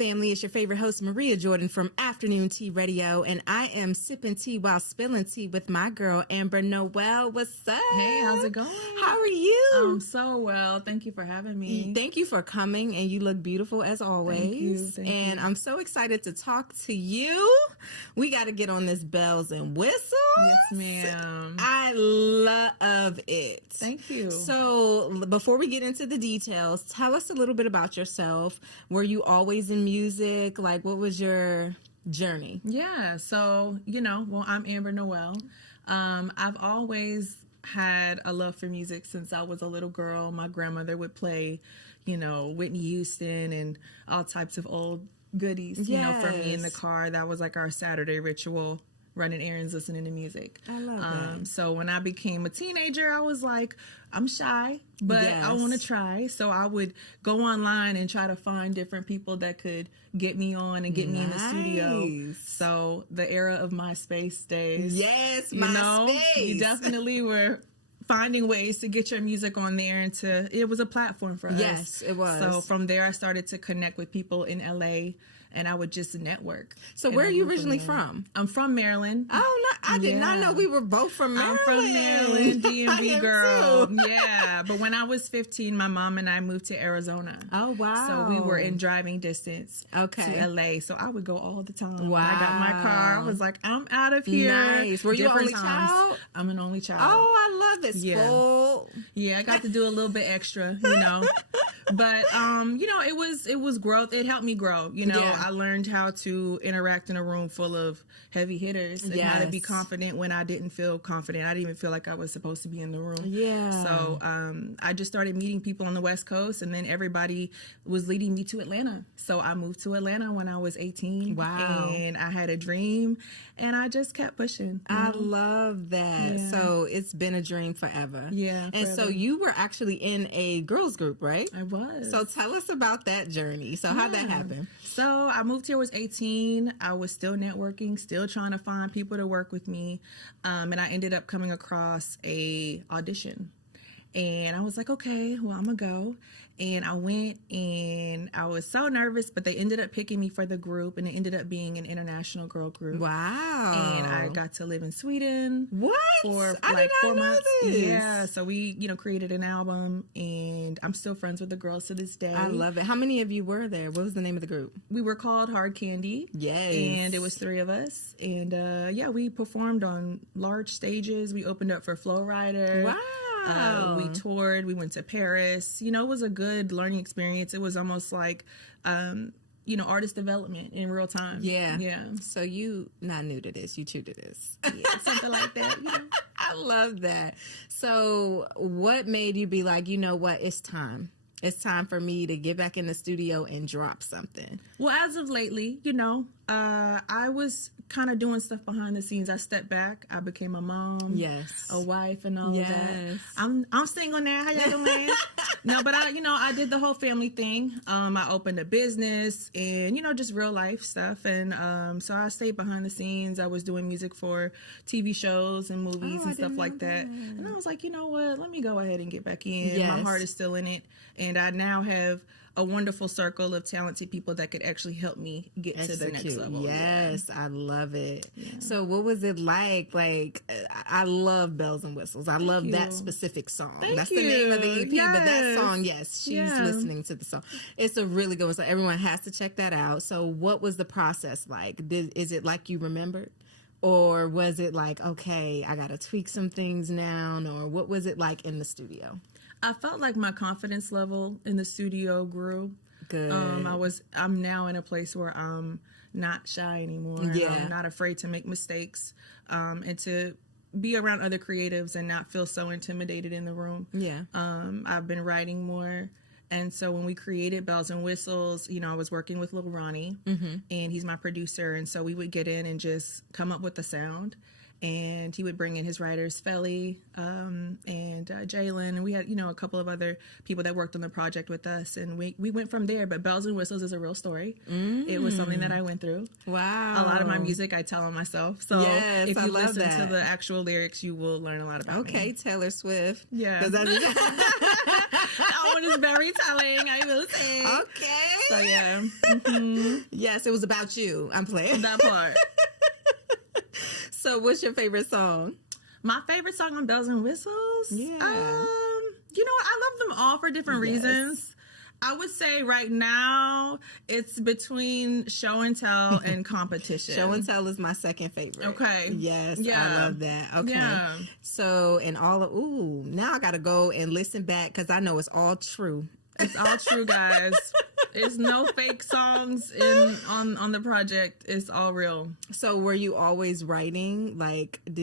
family? It's your favorite host, Maria Jordan from Afternoon Tea Radio, and I am sipping tea while spilling tea with my girl, Amber Noel. What's up? Hey, how's it going? How are you? I'm so well. Thank you for having me. Thank you for coming, and you look beautiful as always. Thank you. I'm so excited to talk to you. We got to get on this bells and whistles. Yes, ma'am. I love it. Thank you. So before we get into the details, tell us a little bit about yourself. Were you always in music? Like, what was your journey? Yeah, so, I'm Amber Noel. I've always had a love for music since I was a little girl. My grandmother would play, Whitney Houston and all types of old goodies, for me in the car. That was like our Saturday ritual, running errands, listening to music. I love that. So when I became a teenager, I was like, I'm shy, but I want to try. So I would go online and try to find different people that could get me on and get me in the studio. So the era of MySpace days. Yes, MySpace. You definitely were finding ways to get your music on there, and it was a platform for us. Yes, it was. So from there, I started to connect with people in LA, and I would just network. So where are you originally from? I'm from Maryland. Oh, no, I did not know we were both from Maryland. I'm from Maryland, DMV girl. Too. Yeah, but when I was 15, my mom and I moved to Arizona. Oh, wow. So we were in driving distance to LA. So I would go all the time. Wow. When I got my car, I was like, I'm out of here. Nice. Were you an only child? I'm an only child. Oh, I love it. Spoiled. Yeah, I got to do a little bit extra, But it was growth. It helped me grow. I learned how to interact in a room full of heavy hitters and how to be confident when I didn't feel confident. I didn't even feel like I was supposed to be in the room. Yeah. So I just started meeting people on the West Coast, and then everybody was leading me to Atlanta. So I moved to Atlanta when I was 18. Wow. And I had a dream, and I just kept pushing. I love that. Yeah. So it's been a dream forever. Yeah. And so you were actually in a girls group, right? I was. So tell us about that journey. So how'd that happen? So I moved here, was 18. I was still networking, still trying to find people to work with me. And I ended up coming across a audition. And I was like, okay, well, I'm going to go. And I went, and I was so nervous, but they ended up picking me for the group, and it ended up being an international girl group. Wow. And I got to live in Sweden. What? For I like did not 4 know months. this. Yeah. So we, created an album, and I'm still friends with the girls to this day. I love it. How many of you were there? What was the name of the group? We were called Hard Candy. Yes. And it was 3 of us. And we performed on large stages. We opened up for Flow Rider. Wow. We toured. We went to Paris. It was a good learning experience. It was almost like, artist development in real time. Yeah. Yeah. So you not new to this. You true to this. Yeah, something like that. I love that. So what made you be like, you know what, it's time. It's time for me to get back in the studio and drop something. Well, as of lately, I was kind of doing stuff behind the scenes. I stepped back. I became a mom, a wife, and all of that. I'm single now. How y'all doing? No, but I did the whole family thing. I opened a business and, just real life stuff. And so I stayed behind the scenes. I was doing music for TV shows and movies and stuff like that. And I was like, you know what? Let me go ahead and get back in. Yes. My heart is still in it. And I now have a wonderful circle of talented people that could actually help me get to the next level. Yes, I love it. Yeah. So what was it like? Like, I love Bells and Whistles. I love that specific song. That's the name of the EP, but that song, she's listening to the song. It's a really good one, so everyone has to check that out. So what was the process like? Is it like you remembered? Or was it like, okay, I got to tweak some things now? Or what was it like in the studio? I felt like my confidence level in the studio grew. Good. I'm now in a place where I'm not shy anymore. Yeah. I'm not afraid to make mistakes, and to be around other creatives and not feel so intimidated in the room. Yeah. I've been writing more. And so when we created Bells and Whistles, I was working with Lil Ronnie, and he's my producer. And so we would get in and just come up with the sound. And he would bring in his writers, Felly, and Jalen. And we had, a couple of other people that worked on the project with us. And we went from there. But Bells and Whistles is a real story. It was something that I went through. Wow. A lot of my music I tell on myself. So if you listen to the actual lyrics, you will learn a lot about me. Okay, Taylor Swift. Yeah. That one is very telling, I will say. Okay. So yeah. Mm-hmm. Yes, it was about you. I'm playing. That part. So what's your favorite song? My favorite song on Bells and Whistles? Yeah. You know what? I love them all for different reasons. I would say right now it's between Show and Tell and Competition. Show and Tell is my second favorite. Okay. Yes, I love that. Okay. Yeah. So, and now I got to go and listen back because I know it's all true. It's all true, guys. There's no fake songs on the project. It's all real. So were you always writing? Like, when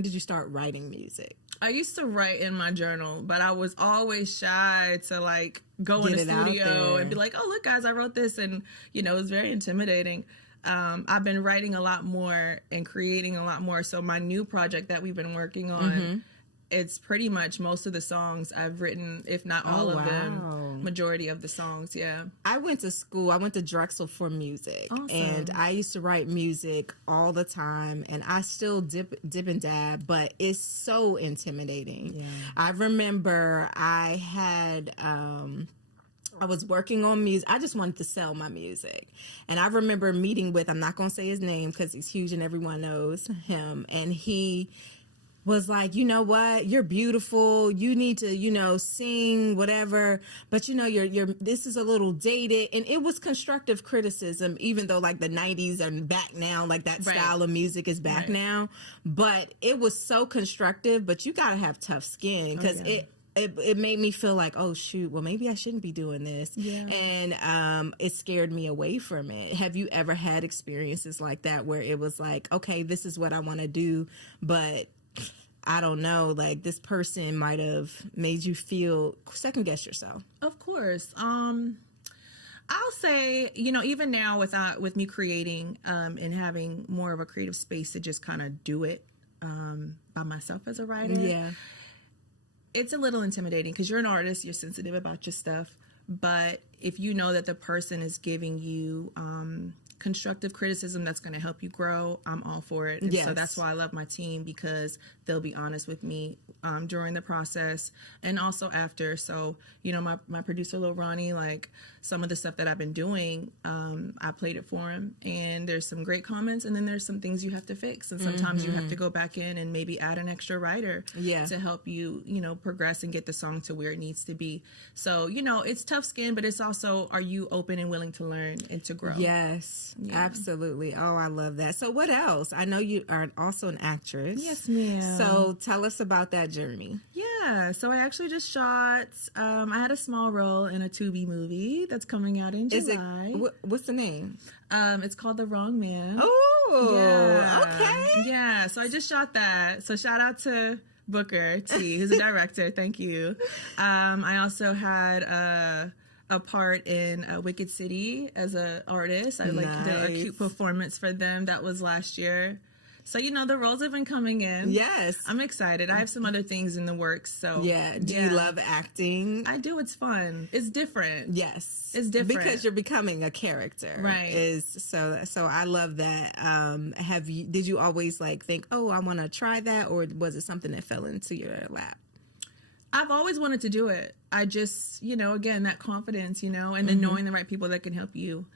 did you start writing music? I used to write in my journal, but I was always shy to like go in the studio and be like, oh, look, guys, I wrote this. And, it was very intimidating. I've been writing a lot more and creating a lot more. So my new project that we've been working on, it's pretty much most of the songs I've written, if not all of them, majority of the songs. Yeah. I went to Drexel for music. Awesome. And I used to write music all the time, and I still dip and dab, but it's so intimidating. Yeah. I remember I was working on music. I just wanted to sell my music. And I remember meeting with, I'm not going to say his name because he's huge and everyone knows him. And he was like, you know what, you're beautiful, you need to, sing, whatever, but you're this is a little dated. And it was constructive criticism, even though like the 90s and back now, like that style of music is back now, but it was so constructive. But you gotta have tough skin because it made me feel like, oh shoot, well maybe I shouldn't be doing this. Yeah. And it scared me away from it. Have you ever had experiences like that where it was like, okay, this is what I want to do, but I don't know, like this person might have made you feel second guess yourself? Of course. I'll say, even now with me creating and having more of a creative space to just kind of do it by myself as a writer. Yeah. It's a little intimidating because you're an artist, you're sensitive about your stuff. But if you know that the person is giving you constructive criticism that's going to help you grow, I'm all for it. And so that's why I love my team, because they'll be honest with me during the process and also after. So, my producer, Lil Ronnie, like some of the stuff that I've been doing, I played it for him, and there's some great comments, and then there's some things you have to fix. And sometimes you have to go back in and maybe add an extra writer to help you, progress and get the song to where it needs to be. So, it's tough skin, but it's also, are you open and willing to learn and to grow? Yes. Yeah. Absolutely. Oh, I love that. So what else? I know you are also an actress. Yes, ma'am. So tell us about that journey. Yeah. So I actually just shot, I had a small role in a Tubi movie that's coming out in July. What's the name? It's called The Wrong Man. Oh, yeah. Okay. Yeah. So I just shot that. So shout out to Booker T, who's a director. Thank you. I also had a part in Wicked City as an artist. I did a cute performance for them. That was last year. So, the roles have been coming in. Yes. I'm excited. I have some other things in the works. So yeah. Do you love acting? I do. It's fun. It's different. Yes. It's different. Because you're becoming a character. Right. So I love that. Did you always think, oh, I want to try that? Or was it something that fell into your lap? I've always wanted to do it. I just, again, that confidence, and then knowing the right people that can help you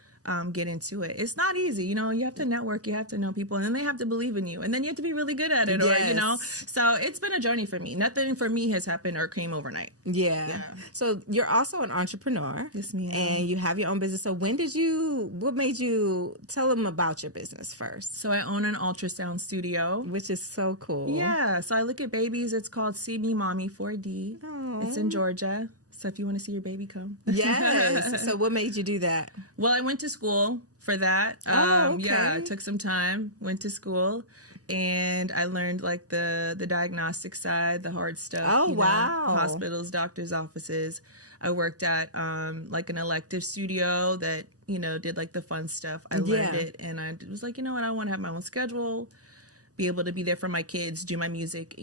get into it. It's not easy. You have to network, you have to know people, and then they have to believe in you, and then you have to be really good at it. Yes. Or, so it's been a journey for me. Nothing for me has happened or came overnight. Yeah. So you're also an entrepreneur. Yes, ma'am. And you have your own business. So what made you tell them about your business first? So I own an ultrasound studio. Which is so cool. Yeah. So I look at babies. It's called See Me Mommy 4D. Aww. It's in Georgia. So if you want to see your baby, come. Yes. So what made you do that? Well, I went to school for that. Okay. Yeah, I took some time, went to school, and I learned the diagnostic side, the hard stuff. Oh, wow. Hospitals, doctors' offices. I worked at an elective studio that, did the fun stuff. I learned it, and I was like, what, I want to have my own schedule, be able to be there for my kids, do my music,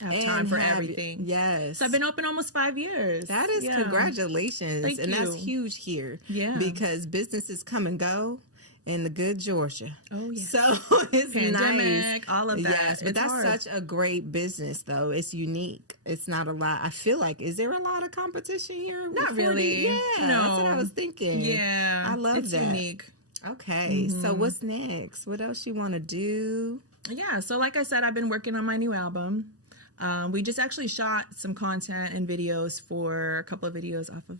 have time for everything. Yes. So I've been open almost 5 years. That is congratulations. Thank you. That's huge here. Yeah. Because businesses come and go. in the good Georgia. Oh, yeah. So it's Pandemic, nice. all of that. Yes, but it's that's hard. such a great business, though. It's unique. It's not a lot. I feel like, is there a lot of competition here? Not really. Yeah, no. that's what I was thinking. Yeah. I love it's that. unique. Okay, so what's next? What else you want to do? Yeah, so like I said, I've been working on my new album. We just actually shot some content and videos for a couple of videos off of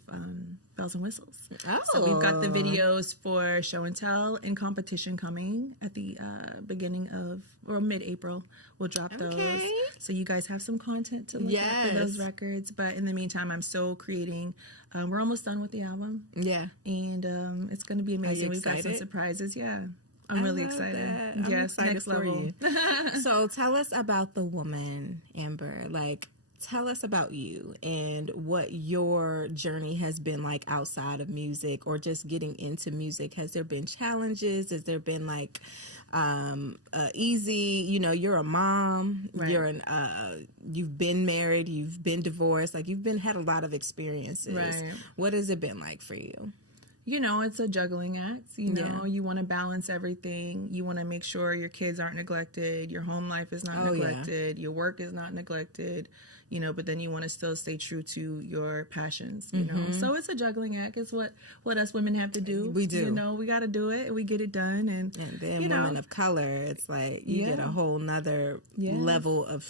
Bells and Whistles. Oh. So we've got the videos for Show and Tell and Competition coming at the beginning of, or mid-April. We'll drop those. So you guys have some content to look at for those records. But in the meantime, I'm still creating. We're almost done with the album. Yeah. And it's going to be amazing. We've got some surprises. Yeah. I'm really excited. That. Yes, I'm excited next for level. you. So tell us about the woman, Amber. Like, tell us about you and what your journey has been like outside of music or just getting into music. Has there been challenges? Has there been like easy, you know, you're a mom, right. You've been married, you've been divorced, like you've had a lot of experiences. Right. What has it been like for you? You know, it's a juggling act. You know, you want to balance everything. You want to make sure your kids aren't neglected. Your home life is not neglected. Your work is not neglected. You know, but then you want to still stay true to your passions, you know. So it's a juggling act. It's what us women have to do. We do. You know, we got to do it. We get it done. And then women of color, it's like you get a whole nother level of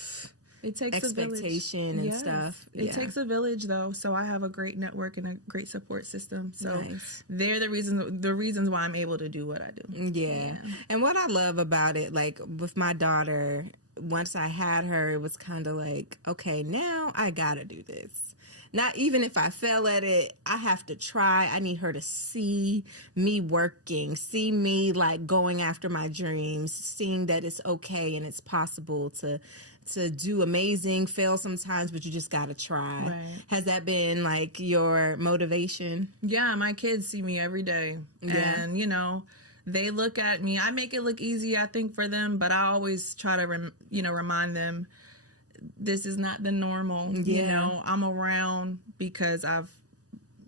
it takes expectation and stuff. It takes a village, though. So I have a great network and a great support system. So they're the reasons why I'm able to do what I do. Yeah. And what I love about it, like with my daughter, once I had her, it was kind of like, okay, now I got to do this. Not even if I fail at it, I have to try. I need her to see me working, see me like going after my dreams, seeing that it's okay and it's possible to do amazing, fail sometimes, but you just got to try. Right. Has that been like your motivation? Yeah, my kids see me every day. Yeah. And, you know, they look at me. I make it look easy, I think, for them, but I always try to, remind them this is not the normal. Yeah. You know, I'm around because I've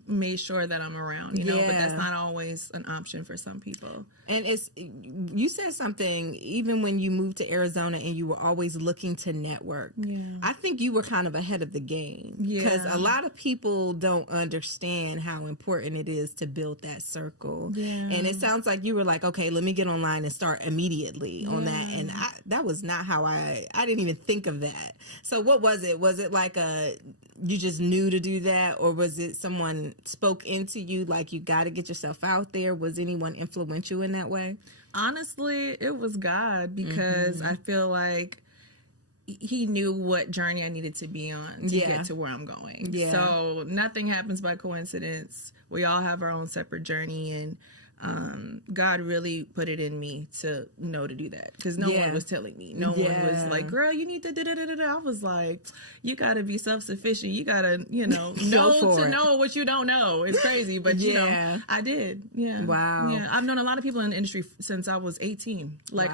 made sure that I'm around, you know, but that's not always an option for some people. And you said something, even when you moved to Arizona and you were always looking to network. Yeah. I think you were kind of ahead of the game because a lot of people don't understand how important it is to build that circle. Yeah. And it sounds like you were like, okay, let me get online and start immediately on that. And that was not how I didn't even think of that. So what was it? Was it like you just knew to do that, or was it someone spoke into you like you got to get yourself out there? Was anyone influential in that way? Honestly, it was God, because I feel like he knew what journey I needed to be on to get to where I'm going. Yeah. So nothing happens by coincidence. We all have our own separate journey, and God really put it in me to know to do that, because no one was telling me. No one was like, girl, you need to da-da-da-da-da. I was like, you got to be self-sufficient. You got to, know what you don't know. It's crazy, but you know, I did. Yeah. Wow. Yeah. I've known a lot of people in the industry since I was 18. Like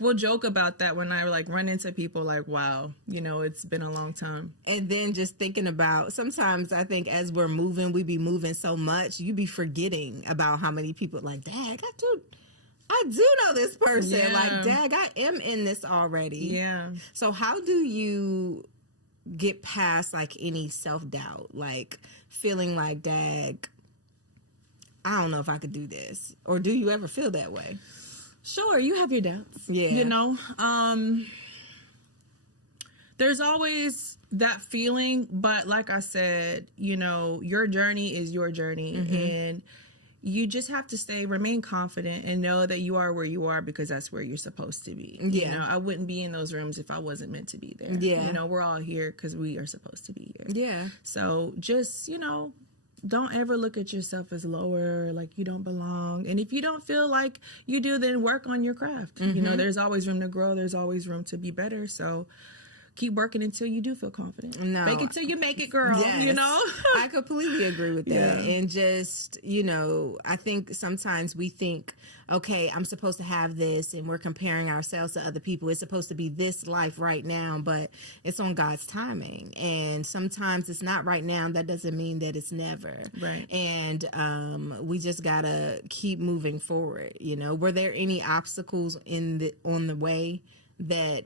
we'll joke about that when I like run into people like, wow, you know, it's been a long time. And then just thinking about, sometimes I think as we're moving, we be moving so much, you be forgetting about how many people like, dag, I do know this person. Yeah. Like, dag, I am in this already. Yeah. So how do you get past like any self-doubt, like feeling like, dag, I don't know if I could do this? Or do you ever feel that way? Sure, you have your doubts. Yeah. You know, there's always that feeling, but like I said, you know, your journey is your journey, and you just have to remain confident and know that you are where you are because that's where you're supposed to be. Yeah. You know, I wouldn't be in those rooms if I wasn't meant to be there. Yeah. You know, we're all here because we are supposed to be here. Yeah. So just, you know, don't ever look at yourself as lower, like you don't belong. And if you don't feel like you do, then work on your craft. You know, there's always room to grow. There's always room to be better. So keep working until you do feel confident. No. Fake it till you make it, girl. Yes. You know? I completely agree with that. Yeah. And just, you know, I think sometimes we think, okay, I'm supposed to have this, and we're comparing ourselves to other people. It's supposed to be this life right now, but it's on God's timing. And sometimes it's not right now. That doesn't mean that it's never. Right. And we just got to keep moving forward. You know, were there any obstacles on the way that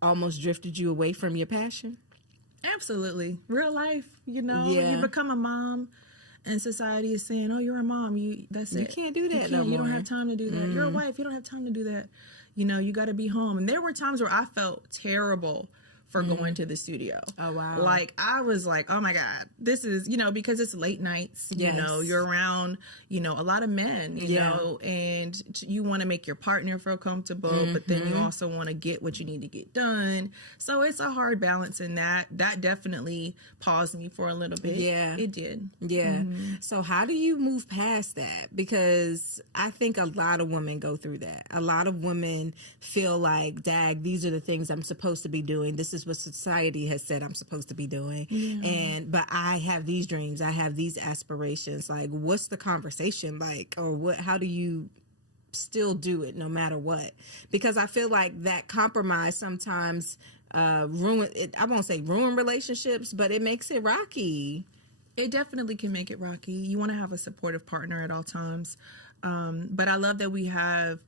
almost drifted you away from your passion? Absolutely. Real life, you know, you become a mom. And society is saying, "Oh, you're a mom. That's it. You can't do that no more. You don't have time to do that. You're a wife. You don't have time to do that. You know, you got to be home." And there were times where I felt terrible for going to the studio. Oh, wow. Like, I was like, oh my God, this is, you know, because it's late nights, you know, you're around, you know, a lot of men, you know, and you want to make your partner feel comfortable, but then you also want to get what you need to get done. So it's a hard balance in that. That definitely paused me for a little bit. Yeah. It did. Yeah. So how do you move past that? Because I think a lot of women go through that. A lot of women feel like, dag, these are the things I'm supposed to be doing. This is what society has said I'm supposed to be doing. But I have these dreams. I have these aspirations. Like, what's the conversation like? Or how do you still do it no matter what? Because I feel like that compromise sometimes I won't say ruin relationships, but it makes it rocky. It definitely can make it rocky. You want to have a supportive partner at all times. But I love that we have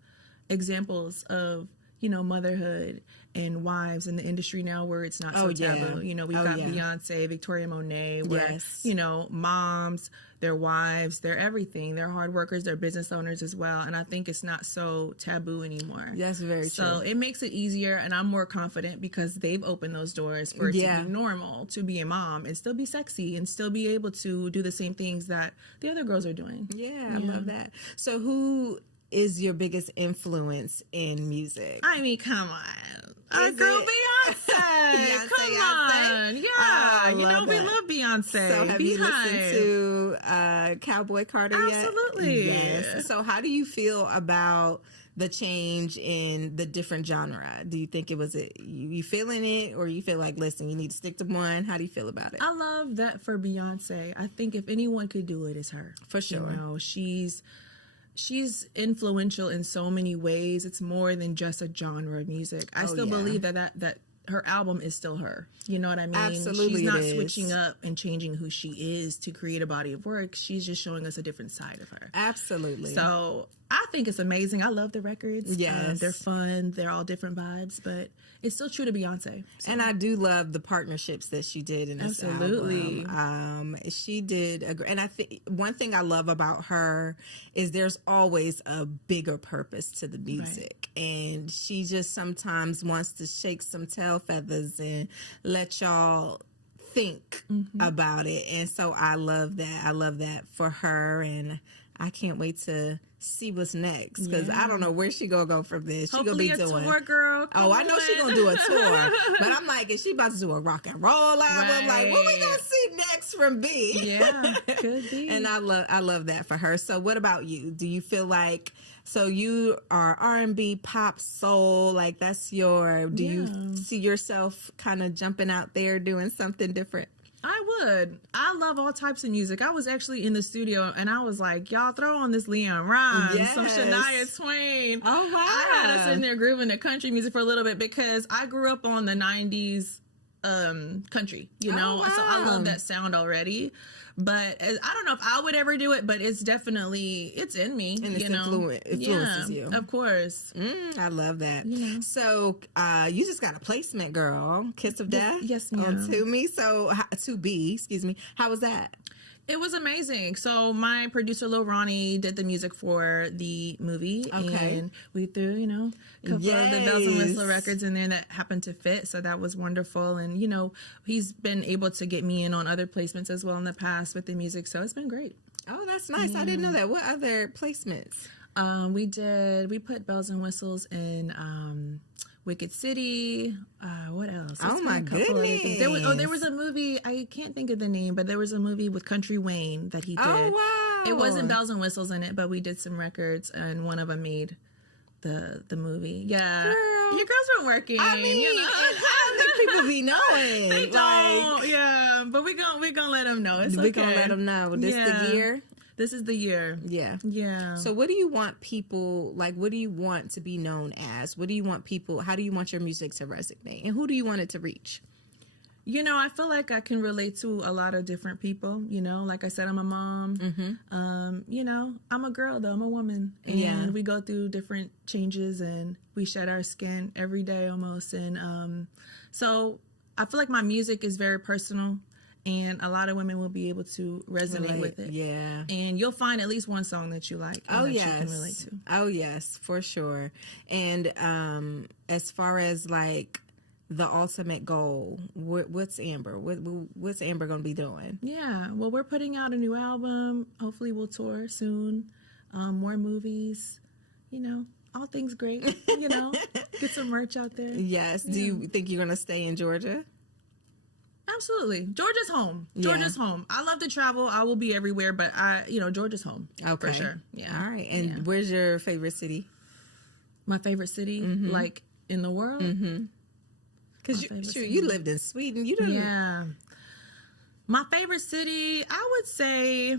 examples of, you know, motherhood and wives in the industry now where it's not so taboo. You know, we've got Beyonce, Victoria Monet, where, you know, moms, their wives, they're everything. They're hard workers, they're business owners as well. And I think it's not so taboo anymore. That's very true. So it makes it easier, and I'm more confident because they've opened those doors for it to be normal to be a mom and still be sexy and still be able to do the same things that the other girls are doing. I love that. So who is your biggest influence in music? I mean, come on. Our girl Beyonce. Come on. Yeah. You know, we love Beyonce. So have you listened to Cowboy Carter yet? Absolutely. Yes. So how do you feel about the change in the different genre? Do you think you feeling it, or you feel like, listen, you need to stick to one? How do you feel about it? I love that for Beyonce. I think if anyone could do it, it's her. For sure. You know, she's influential in so many ways. It's more than just a genre of music. I still believe that her album is still her. You know what I mean? Absolutely. She's not switching up and changing who she is to create a body of work. She's just showing us a different side of her. Absolutely. So I think it's amazing. I love the records. Yes. They're fun. They're all different vibes, but it's still true to Beyonce. So. And I do love the partnerships that she did in this album. She did, and I think one thing I love about her is there's always a bigger purpose to the music. Right. And she just sometimes wants to shake some tail feathers and let y'all think about it. And so I love that. I love that for her, and I can't wait to see what's next, because I don't know where she gonna go from this. She Hopefully gonna be doing tour, girl. I know she gonna do a tour, but I'm like, is she about to do a rock and roll album? Like, what we gonna see next from B? Yeah, could be. And I love that for her. So what about you? Do you feel like, so you are R&B, pop, soul, like that's do you see yourself kind of jumping out there doing something different? I would. I love all types of music. I was actually in the studio and I was like, y'all throw on this Leon Rhymes, some Shania Twain. Oh, wow. I had us in there grooving to country music for a little bit because I grew up on the 90s country, you know? Oh, wow. So I love that sound already. But I don't know if I would ever do it, but it's definitely, it's in me. And it's influences you. Of course. I love that. Yeah. So you just got a placement, girl. Kiss of Death? Yes, ma'am. On To Me. So, To Be, excuse me. How was that? It was amazing. So my producer, Lil Ronnie, did the music for the movie. Okay. And we threw, a couple of the bells and whistle records in there that happened to fit. So that was wonderful. And, he's been able to get me in on other placements as well in the past with the music. So it's been great. Oh, that's nice. I didn't know that. What other placements? We put bells and whistles in Wicked City. What else? Oh my goodness! There was a movie. I can't think of the name, but there was a movie with Country Wayne that he did. Oh wow! It wasn't bells and whistles in it, but we did some records, and one of them made the movie. Yeah. Girl, Your girls been working. I mean, I don't think people be knowing. They don't. Yeah, but we gonna let them know. It's okay. We gonna let them know. This the year. This is the year. Yeah. Yeah. So what do you want people, like, what do you want to be known as? What do you want people, how do you want your music to resonate? And who do you want it to reach? You know, I feel like I can relate to a lot of different people. You know, like I said, I'm a mom. Mm-hmm. You know, I'm a girl, though. I'm a woman. And we go through different changes and we shed our skin every day almost. And so I feel like my music is very personal. And a lot of women will be able to resonate with it. Yeah. And you'll find at least one song that you like and that you can relate to. Oh, yes, for sure. And as far as, like, the ultimate goal, what's Amber? What's Amber going to be doing? Yeah. Well, we're putting out a new album. Hopefully we'll tour soon. More movies. You know, all things great. You know, get some merch out there. Yes. Do you think you're going to stay in Georgia? Absolutely. Georgia's home. Georgia's home. I love to travel. I will be everywhere, but Georgia's home. Okay. For sure. Yeah. All right. And where's your favorite city? My favorite city, like in the world? Because you lived in Sweden. You didn't. Yeah. My favorite city, I would say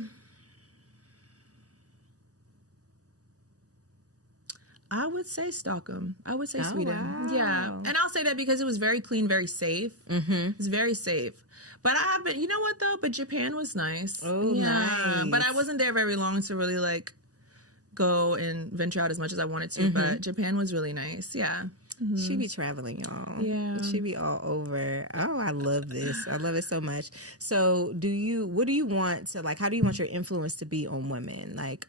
Stockholm. I would say Sweden. Wow. Yeah. And I'll say that because it was very clean, very safe. It's very safe. But I have been, you know what though? But Japan was nice. Oh, nice. But I wasn't there very long to really like go and venture out as much as I wanted to. But Japan was really nice. Yeah. She be traveling, y'all. Yeah. She be all over. Oh, I love this. I love it so much. So what do you want to, like, how do you want your influence to be on women? Like,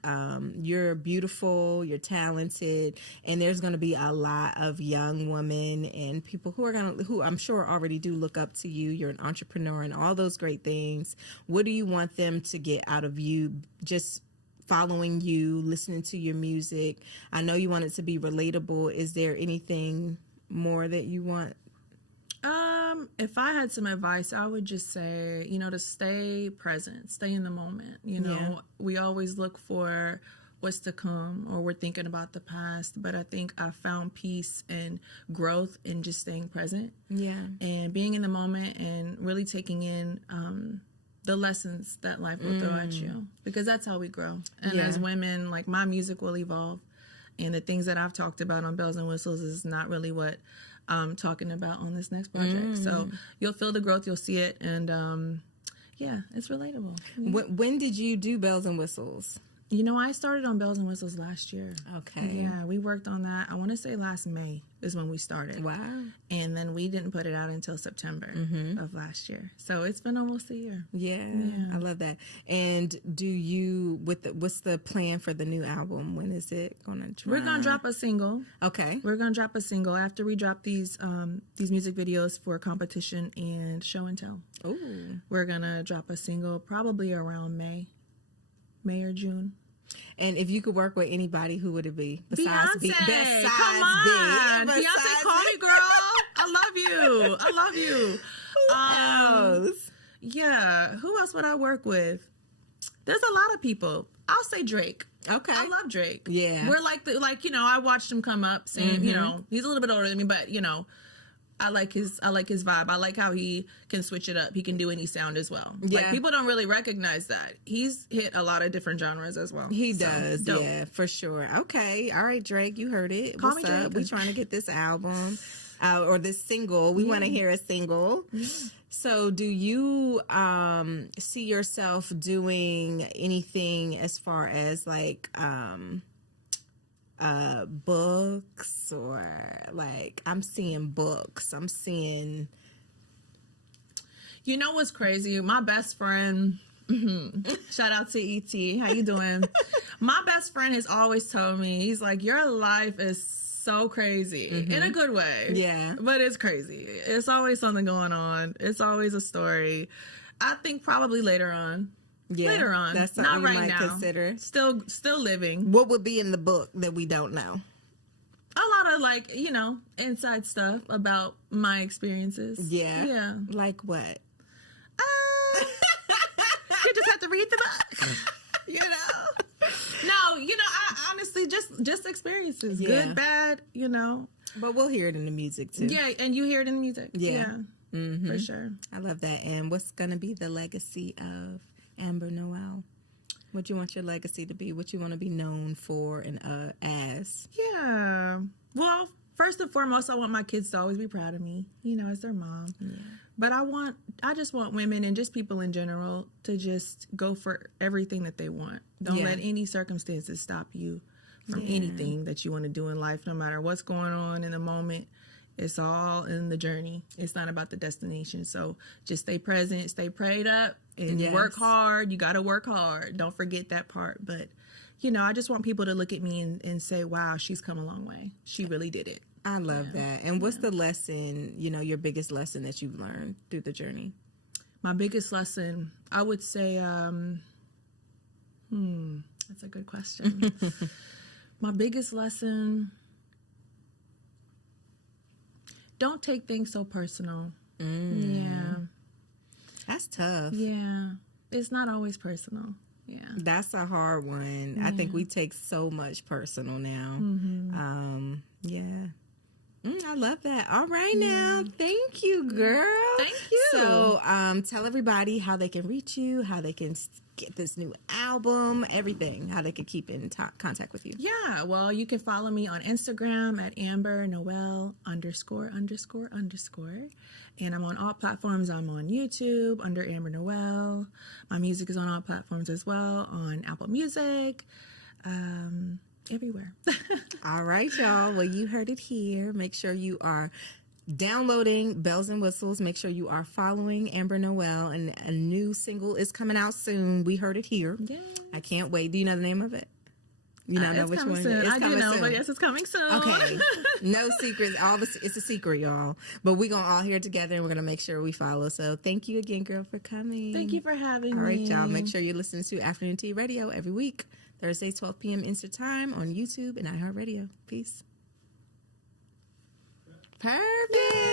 you're beautiful, you're talented, and there's going to be a lot of young women and people who I'm sure already do look up to you. You're an entrepreneur and all those great things. What do you want them to get out of you just following you, listening to your music? I know you want it to be relatable. Is there anything more that you want? If I had some advice, I would just say, to stay present, stay in the moment. We always look for what's to come, or we're thinking about the past, but I think I found peace and growth in just staying present. Yeah. And being in the moment and really taking in the lessons that life will throw at you, because that's how we grow. And as women, like, my music will evolve, and the things that I've talked about on Bells and Whistles is not really what I'm talking about on this next project. So you'll feel the growth, you'll see it, and it's relatable. When did you do Bells and Whistles? I started on Bells and Whistles last year. Okay. Yeah, we worked on that. I want to say last May is when we started. Wow. And then we didn't put it out until September of last year. So it's been almost a year. Yeah, I love that. And what's the plan for the new album? When is it going to drop? We're going to drop a single. Okay. We're going to drop a single after we drop these music videos for competition and show and tell. Ooh. We're going to drop a single probably around May or June. And if you could work with anybody, who would it be? Beyonce. Come on. Beyonce, call me, girl. I love you. Who else? Yeah. Who else would I work with? There's a lot of people. I'll say Drake. Okay. I love Drake. Yeah. We're I watched him come up saying, he's a little bit older than me, but, I like his vibe. I like how he can switch it up. He can do any sound as well. Yeah. Like, people don't really recognize that. He's hit a lot of different genres as well. He does. Dope. Yeah, for sure. Okay. All right, Drake, you heard it. Call me Drake. We're trying to get this album or this single. We want to hear a single. Yeah. So do you see yourself doing anything as far as like books, or like, I'm seeing books, I'm seeing, what's crazy? My best friend, shout out to E.T. How you doing? My best friend has always told me, he's like, your life is so crazy in a good way. Yeah. But it's crazy. It's always something going on. It's always a story. I think probably later on. Yeah, later on. That's something not right you might now. Consider. Still living. What would be in the book that we don't know? A lot of inside stuff about my experiences. Yeah. Yeah. Like what? You just have to read the book. No, I honestly just experiences. Yeah. Good, bad, But we'll hear it in the music too. Yeah, and you hear it in the music. Yeah. Mm-hmm. For sure. I love that. And what's going to be the legacy of Amber Noel? What you want your legacy to be? What you want to be known for and as? Yeah. Well, first and foremost, I want my kids to always be proud of me, as their mom. Yeah. But I just want women and just people in general to just go for everything that they want. Don't let any circumstances stop you from anything that you want to do in life, no matter what's going on in the moment. It's all in the journey. It's not about the destination. So just stay present, stay prayed up, and work hard. You got to work hard. Don't forget that part. But, I just want people to look at me and say, wow, she's come a long way. She really did it. I love that. And what's the lesson, your biggest lesson that you've learned through the journey? My biggest lesson, I would say, that's a good question. My biggest lesson... Don't take things so personal. Yeah. That's tough. Yeah. It's not always personal. Yeah. That's a hard one. I think we take so much personal now. I love that. All right now. Thank you, girl. Thank you. So tell everybody how they can reach you, how they can get this new album, everything, how they can keep in contact with you. Yeah, well, you can follow me on Instagram at Amber Noel ____. And I'm on all platforms. I'm on YouTube under Amber Noel. My music is on all platforms as well, on Apple Music, everywhere. All right, y'all. Well, you heard it here. Make sure you are downloading Bells and Whistles. Make sure you are following Amber Noel, and a new single is coming out soon. We heard it here. Yeah. I can't wait. Do you know the name of it? You don't know which one? Soon. I do know, but yes, it's coming soon. Okay. No secrets. It's a secret, y'all. But we're going to all hear it together, and we're going to make sure we follow. So thank you again, girl, for coming. Thank you for having me. All right, y'all. Make sure you listen to Afternoon Tea Radio every week, Thursday, 12 p.m. Eastern Time on YouTube and iHeartRadio. Peace. Perfect.